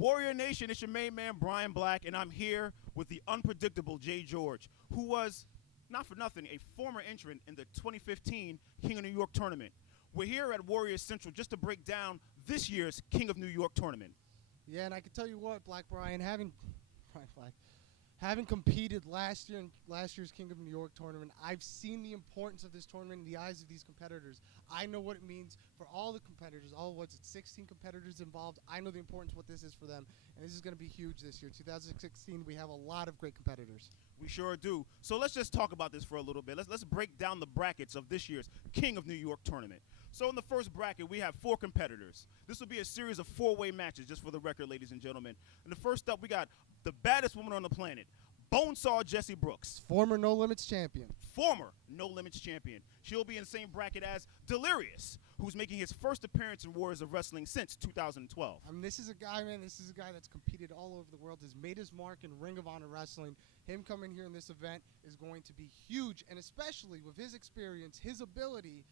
Warrior Nation, it's your main man, Brian Black, and I'm here with the unpredictable JGeorge, who was, not for nothing, a former entrant in the 2015 King of New York tournament. We're here at Warriors Central just to break down this year's King of New York tournament. Yeah, and I can tell you what, Black Brian, having competed last year in last year's King of New York tournament, I've seen the importance of this tournament in the eyes of these competitors. I know what it means for all the competitors, 16 competitors involved. I know the importance of what this is for them, and this is going to be huge this year. 2016, we have a lot of great competitors. We sure do. So let's just talk about this for a little bit. Let's break down the brackets of this year's King of New York tournament. So in the first bracket, we have 4 competitors. This will be a series of 4-way matches, just for the record, ladies and gentlemen. And the first up, we got the baddest woman on the planet, Bonesaw Jessie Brooks. Former No Limits champion. Former No Limits champion. She'll be in the same bracket as Delirious, who's making his first appearance in Warriors of Wrestling since 2012. I mean, this is a guy that's competed all over the world, has made his mark in Ring of Honor Wrestling. Him coming here in this event is going to be huge, and especially with his experience, his ability,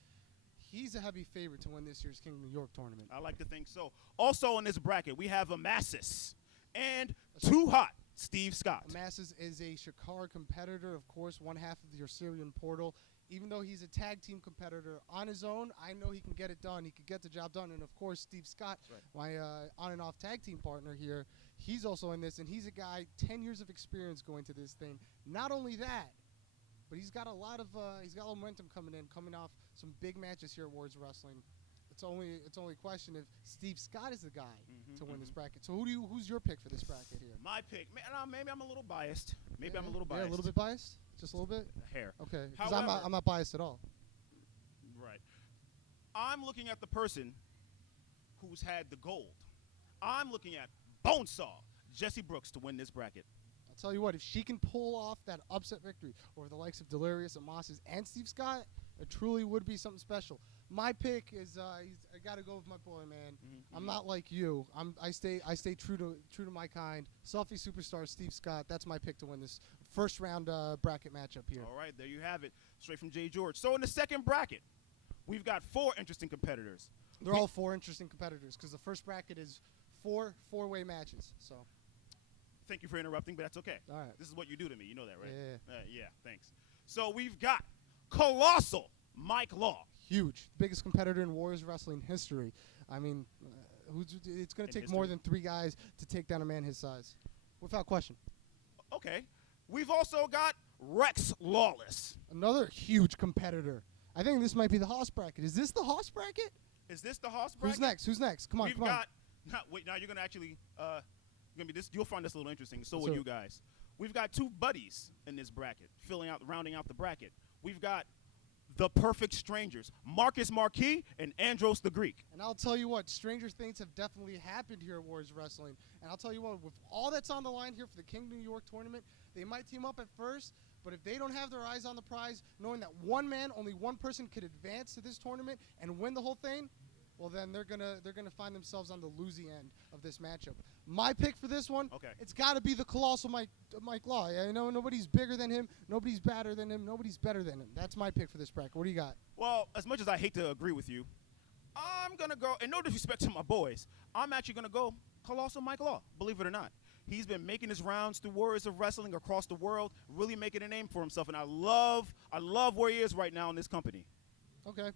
he's a heavy favorite to win this year's King of New York tournament. I like to think so. Also in this bracket, we have Amasis and Too Hot Steve Scott. Amasis is a Shakar competitor, of course, one half of your Syrian Portal. Even though he's a tag team competitor on his own, I know he can get it done. He can get the job done. And, of course, Steve Scott, my on and off tag team partner here, he's also in this. And he's a guy, 10 years of experience going to this thing. Not only that, but he's got a lot of momentum coming off some big matches here at Warriors Wrestling. It's only a question if Steve Scott is the guy to win this bracket. So who's your pick for this bracket here? My pick, maybe I'm a little biased. Yeah, a little bit biased. Just a little bit. A hair. Okay. Because I'm not biased at all. Right. I'm looking at the person who's had the gold. I'm looking at Bonesaw Jessie Brooks to win this bracket. I'll tell you what, if she can pull off that upset victory over the likes of Delirious, Amasis, and Steve Scott, it truly would be something special. My pick is I gotta go with my boy, man. I'm not like you. I stay true to my kind. Selfie superstar Steve Scott. That's my pick to win this first round bracket matchup here. All right, there you have it, straight from JGeorge. So in the second bracket, we've got 4 interesting competitors. They're all 4 interesting competitors because the first bracket is 4 four-way matches. So. Thank you for interrupting, but that's okay. All right. This is what you do to me. You know that, right? Yeah. Yeah, thanks. So we've got Colossal Mike Law. Huge. Biggest competitor in Warriors Wrestling history. I mean, it's going to take more than 3 guys to take down a man his size. Without question. Okay. We've also got Rex Lawless. Another huge competitor. I think this might be the Hoss bracket. Is this the Hoss bracket? Is this the Hoss bracket? Who's next? Come on, We've got, wait, now you're going to actually, you'll find this a little interesting. So will you guys. We've got 2 buddies in this bracket, rounding out the bracket. We've got the Perfect Strangers, Marcus Marquis and Andros the Greek. And I'll tell you what, stranger things have definitely happened here at Warriors Wrestling. And I'll tell you what, with all that's on the line here for the King of New York tournament, they might team up at first, but if they don't have their eyes on the prize, knowing that only one person could advance to this tournament and win the whole thing, well then they're gonna find themselves on the losing end of this matchup. My pick for this one, it's got to be the Colossal Mike Law. I know nobody's bigger than him, nobody's badder than him, nobody's better than him. That's my pick for this bracket. What do you got? Well, as much as I hate to agree with you, I'm gonna go. And no disrespect to my boys, I'm actually gonna go Colossal Mike Law. Believe it or not, he's been making his rounds through Warriors of Wrestling across the world, really making a name for himself. And I love where he is right now in this company. Okay.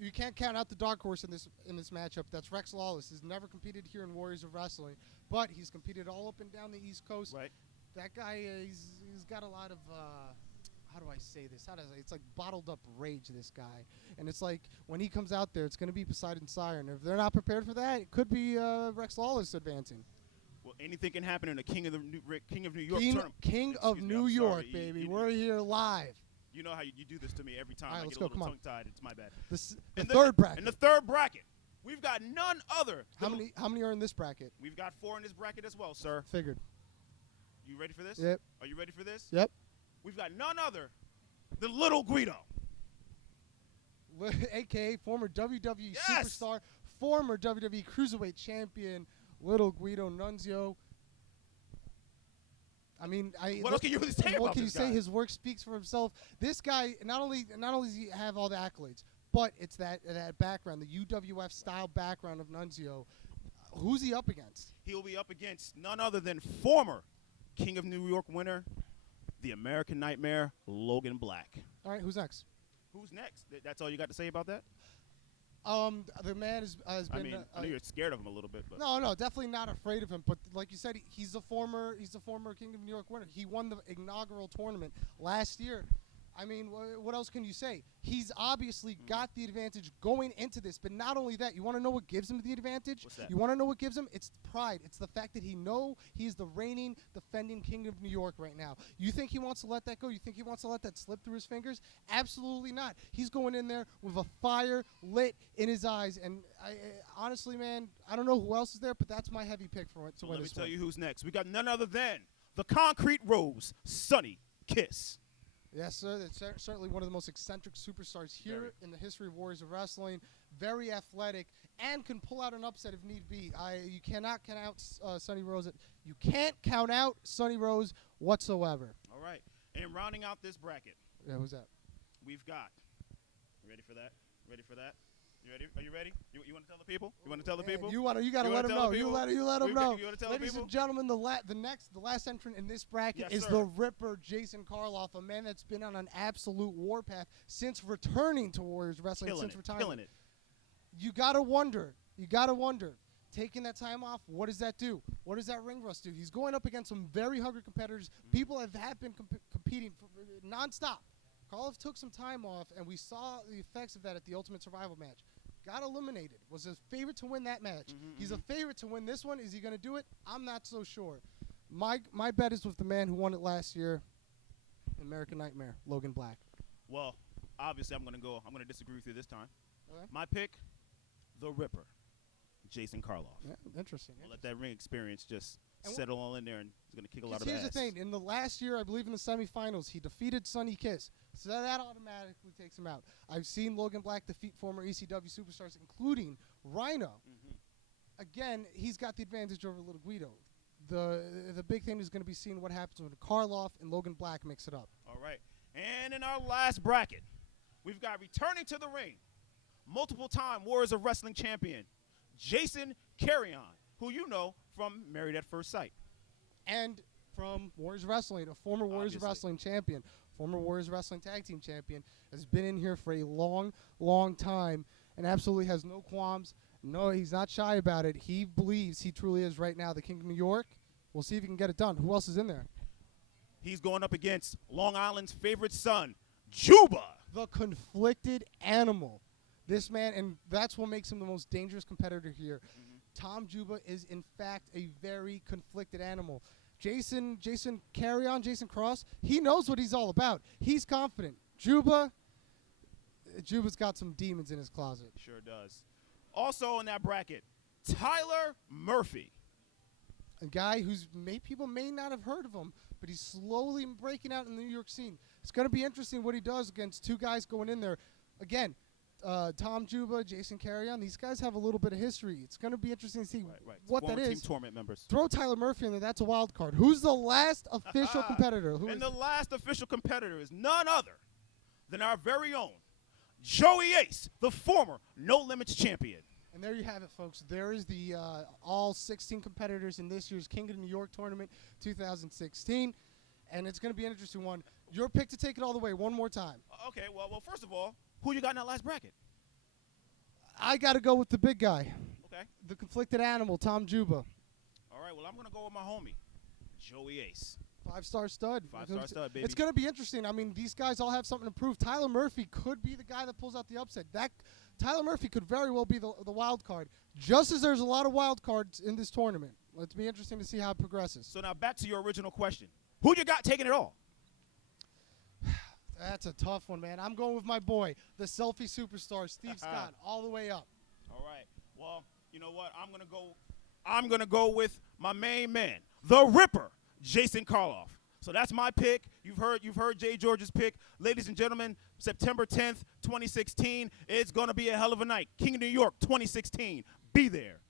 You can't count out the dark horse in this matchup. That's Rex Lawless. He's never competed here in Warriors of Wrestling, but he's competed all up and down the East Coast. Right. That guy, he's got a lot of, how do I say this? It's like bottled up rage, this guy. And it's like when he comes out there, it's going to be Poseidon Siren. If they're not prepared for that, it could be Rex Lawless advancing. Well, anything can happen in the King of New York tournament. King of New York, baby. We're here live. You know how you do this to me every time. All right, I let's get a go. little tongue-tied. It's my bad. The third bracket. In the third bracket, we've got none other. How many are in this bracket? We've got 4 in this bracket as well, sir. Figured. You ready for this? Yep. Are you ready for this? Yep. We've got none other than Little Guido. A.K.A. former WWE superstar, former WWE Cruiserweight champion, Little Guido Nunzio. I mean, what else can you really say about this guy? What can you say? His work speaks for himself. This guy, not only does he have all the accolades, but it's that background, the UWF style background of Nunzio. Who's he up against? He will be up against none other than former King of New York winner, the American Nightmare, Logan Black. All right, who's next? Who's next? That's all you got to say about that? The man has been. I mean, I know you're scared of him a little bit, but No, definitely not afraid of him. But like you said, he's the former King of New York winner. He won the inaugural tournament last year. I mean, what else can you say? He's obviously got the advantage going into this. But not only that, you want to know what gives him the advantage? What's that? You want to know what gives him? It's pride. It's the fact that he's the reigning, defending King of New York right now. You think he wants to let that go? You think he wants to let that slip through his fingers? Absolutely not. He's going in there with a fire lit in his eyes. And honestly, man, I don't know who else is there, but that's my heavy pick for it to win this one. Let me tell you who's next. We got none other than the Concrete Rose, Sonny Kiss. Yes, sir. It's certainly one of the most eccentric superstars here in the history of Warriors of Wrestling. Very athletic and can pull out an upset if need be. You cannot count out Sonny Rose. You can't count out Sonny Rose whatsoever. All right. And rounding out this bracket. Yeah, who's that? We've got. You ready for that? Ready for that? You ready? Are you ready? You want to tell the people? You want to tell the people? You got to let them know. You let them know. You want to tell Ladies the people? and gentlemen, the last entrant in this bracket is the Ripper, Jason Karloff, a man that's been on an absolute warpath since returning to Warriors Wrestling, since retirement. Killing it. You got to wonder. Taking that time off, what does that do? What does that ring rust do? He's going up against some very hungry competitors. People have been competing nonstop. Karloff took some time off, and we saw the effects of that at the Ultimate Survival match. Got eliminated. Was a favorite to win that match. He's a favorite to win this one. Is he going to do it? I'm not so sure. My bet is with the man who won it last year, American Nightmare, Logan Black. Well, obviously I'm going to disagree with you this time. Okay. My pick, the Ripper, Jason Karloff. Yeah, interesting. We'll let that ring experience just settle all in there, and he's going to kick a lot of ass. Here's the thing. In the last year, I believe in the semifinals, he defeated Sonny Kiss. So that automatically takes him out. I've seen Logan Black defeat former ECW superstars, including Rhino. Again, he's got the advantage over little Guido. The big thing is going to be seeing what happens when Karloff and Logan Black mix it up. All right. And in our last bracket, we've got returning to the ring, multiple-time Warriors of Wrestling champion, Jason Carrion, who you know from Married at First Sight. And from Warriors Wrestling, a former Warriors Wrestling champion, former Warriors Wrestling Tag Team champion, has been in here for a long, long time and absolutely has no qualms. No, he's not shy about it. He believes he truly is right now the King of New York. We'll see if he can get it done. Who else is in there? He's going up against Long Island's favorite son, Juba. The conflicted animal. This man, and that's what makes him the most dangerous competitor here. Tom Juba is, in fact, a very conflicted animal. Jason Carrion, Jason Cross, he knows what he's all about. He's confident. Juba's got some demons in his closet. Sure does. Also in that bracket, Tyler Murphy. A guy who's people may not have heard of him, but he's slowly breaking out in the New York scene. It's going to be interesting what he does against two guys going in there. Again, Tom Juba, Jason Carrion, these guys have a little bit of history. It's going to be interesting to see what that is. Team tournament members. Throw Tyler Murphy in there. That's a wild card. Who's the last official competitor? The last official competitor is none other than our very own Joey Ace, the former No Limits champion. And there you have it, folks. There is the all 16 competitors in this year's King of New York Tournament 2016. And it's going to be an interesting one. Your pick to take it all the way one more time. Okay, well, first of all, who you got in that last bracket? I got to go with the big guy. Okay. The conflicted animal, Tom Juba. All right, well, I'm going to go with my homie, Joey Ace. 5-star stud. 5-star stud, baby. It's going to be interesting. I mean, these guys all have something to prove. Tyler Murphy could be the guy that pulls out the upset. Tyler Murphy could very well be the wild card, just as there's a lot of wild cards in this tournament. It'll be interesting to see how it progresses. So now back to your original question. Who you got taking it all? That's a tough one, man. I'm going with my boy, the selfie superstar, Steve Scott, all the way up. All right. Well, you know what? I'm gonna go with my main man, the Ripper, Jason Karloff. So that's my pick. You've heard JGeorge's pick. Ladies and gentlemen, September 10th, 2016. It's gonna be a hell of a night. King of New York 2016. Be there.